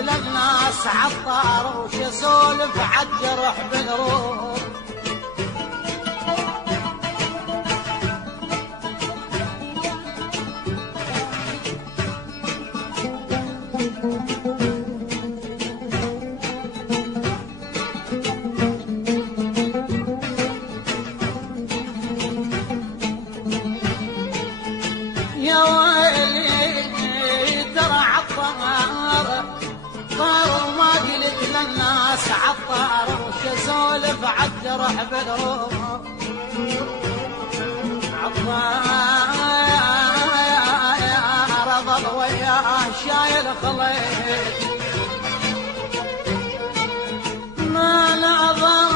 للناس عطار وش يسولف عالجرح بالروح. يا ويلي ترى عطار طار وما قلت للناس عطار وش اسولف عالجرح بالروح. عطار ظل وياه شايل خليط ما نظر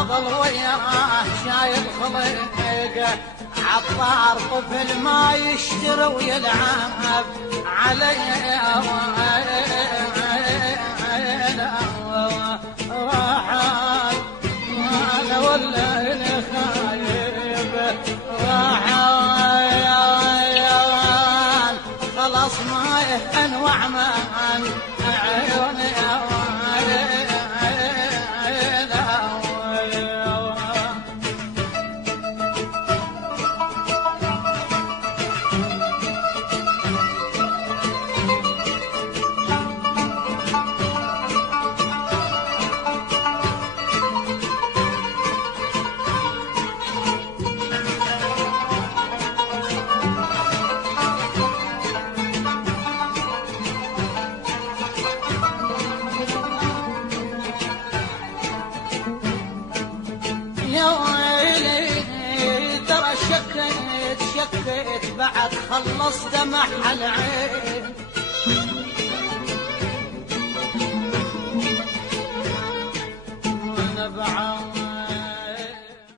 أظل وياه شايل خليقه عطار طفل ما يشتري ويلعب علي راحت انا ولا خايب راحت خلاص ما يهن وعمان عيوني يا ويلي ترى شكيت بعد خلص دمع العين.